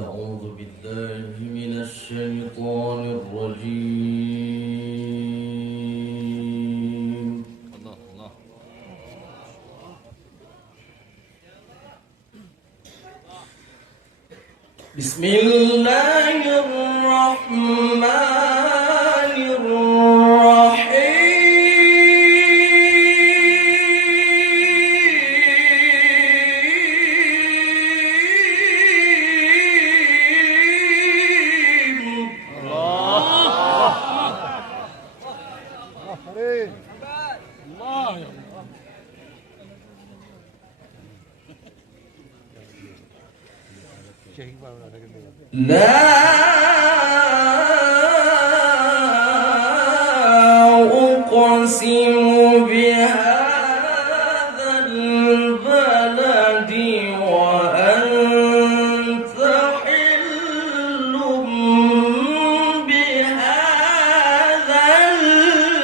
أعوذ بالله من الشيطان الرجيم. الله بسم الله الرحمن الرحيم. لا أقسم بهذا البلد وأنت حل بهذا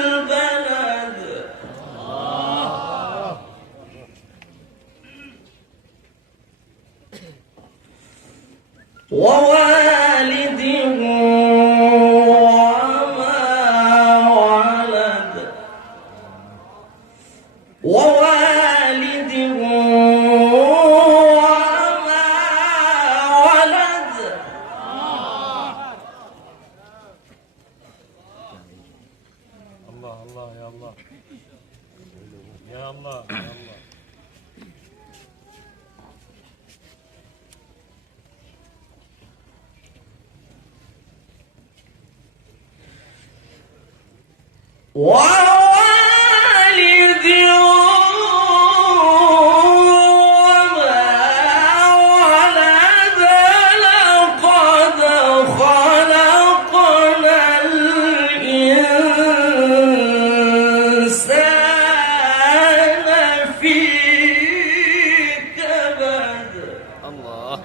البلد ووالد وما ولد ووالد وما ولد الله الله يا الله يا الله يا الله. ووالد وما ولد لقد خلقنا الإنسان في كبد. الله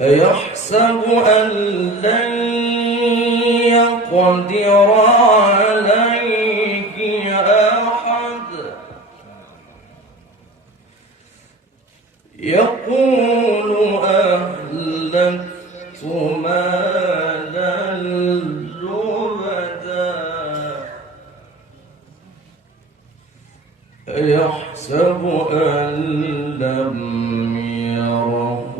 أيحسب أن لن يقدر عليه أحد يقول أهلكت مالا لبدا أيحسب أن لم يره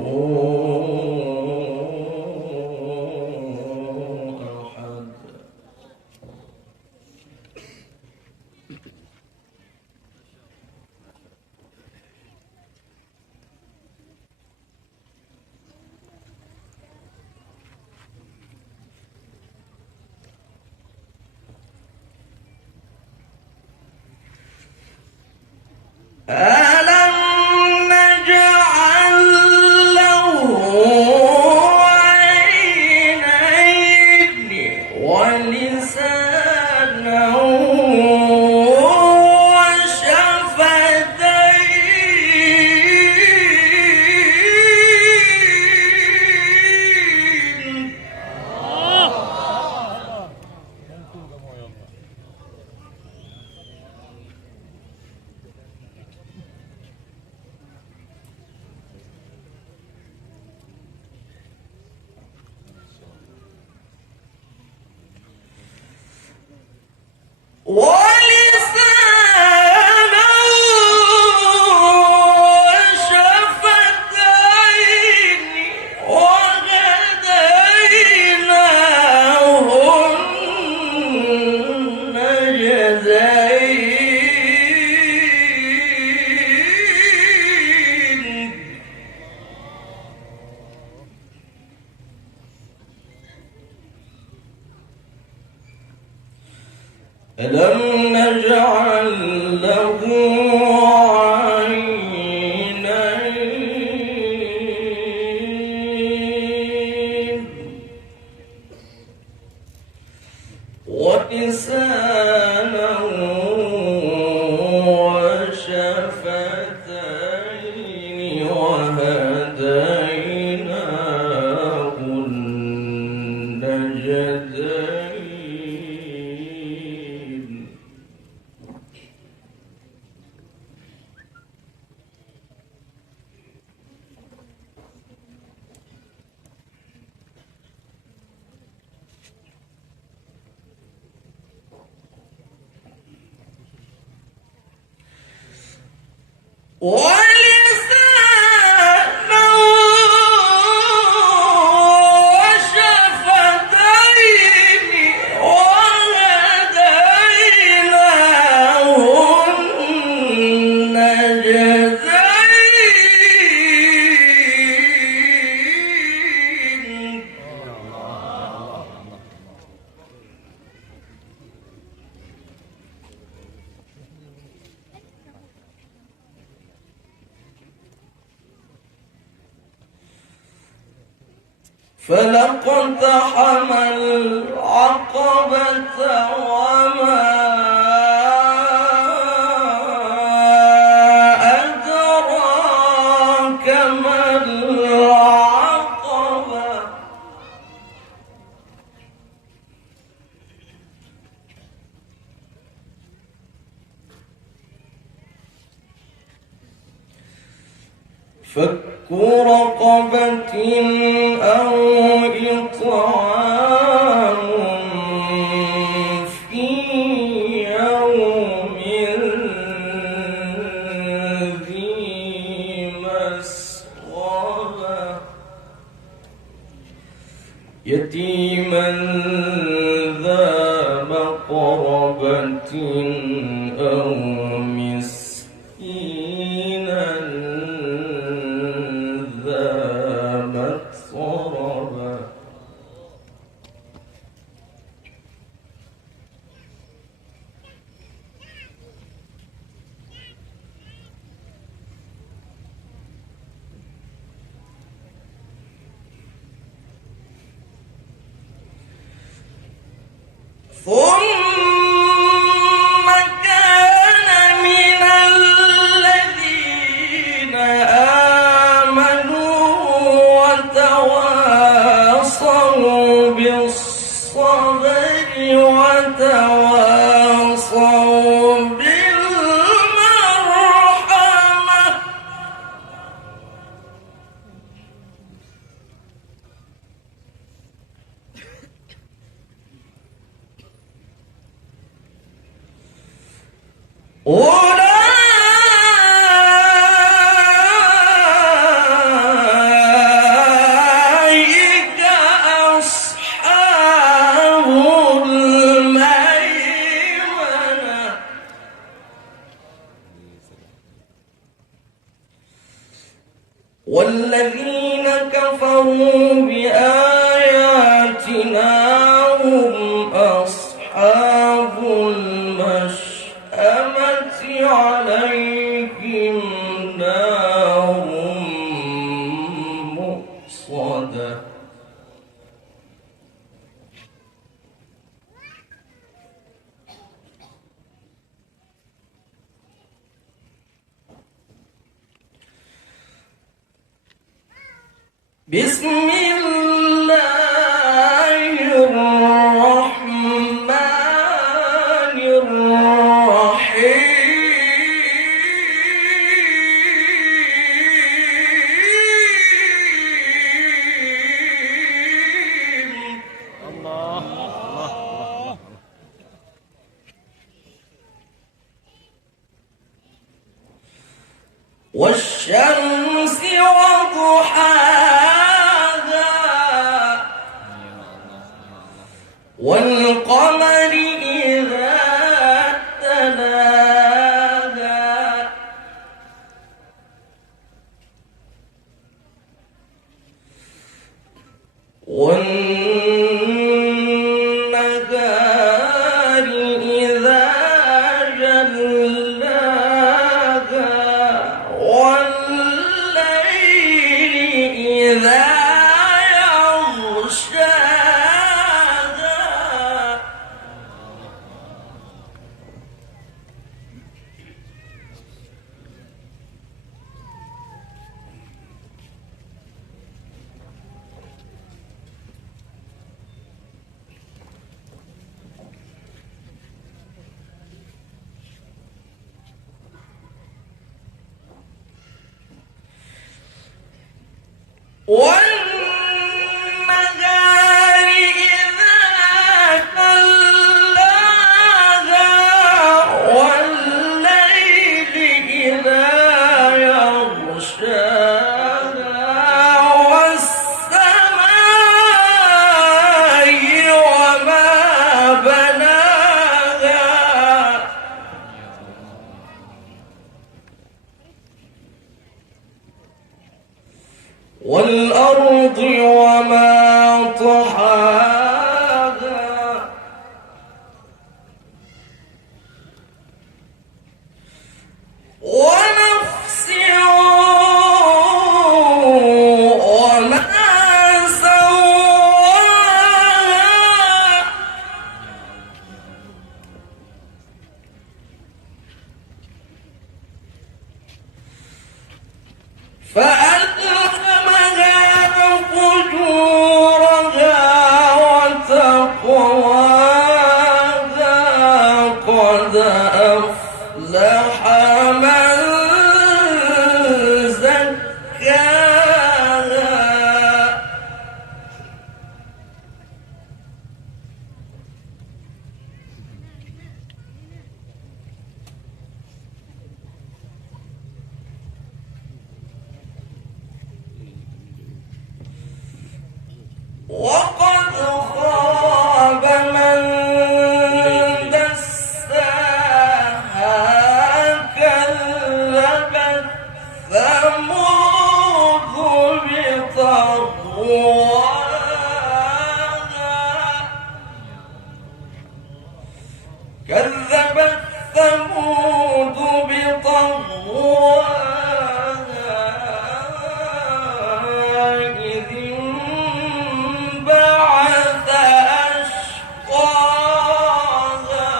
ألم نجعل له عينين ولسانا وشفتين ألم نجعل له عينين ولسانا وشفتين وهديناه النجدين. ولسانا وشفتين وهديناه النجدين. فلقتحم العقبة وما أدراك ما العقبة. فك رقبة أو إطعام في يوم ذي مسغبة يتيما ذا مقربة أو مسكينا ذا متربة. ثم كان من الذين آمنوا وتواصوا بالصبر وتواصوا بالمرحمة. أولئك أصحاب الميمنة. والذين كفروا بآياتنا هم أصحاب المشأمة عليهم نار مؤصدة. بسم الله الرحمن الرحيم. الله الله الله. والشمس وضحاها والقمر إذا تلاها والنهار إذا والنهار إذا جلاها والليل إذا يغشاها والسماء وما بناها والأرض وما طحاها ونفس وما سواها فألهمها فجورها وتقواها قد أفلح من زكاها وقد خاب من دساها كذبت ثمود بطغواها كذبت ثمود بطغواها إذ انبعث أشقاها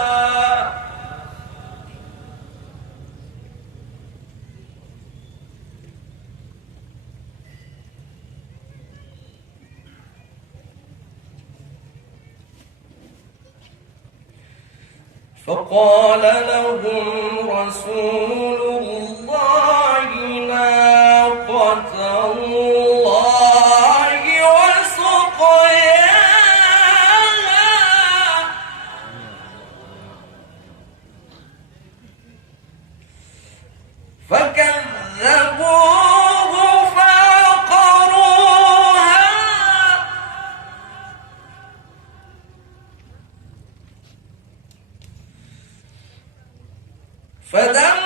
فقال لهم رسول الله ناقة الله وسقياها فكذبوه فعقروها فدمدم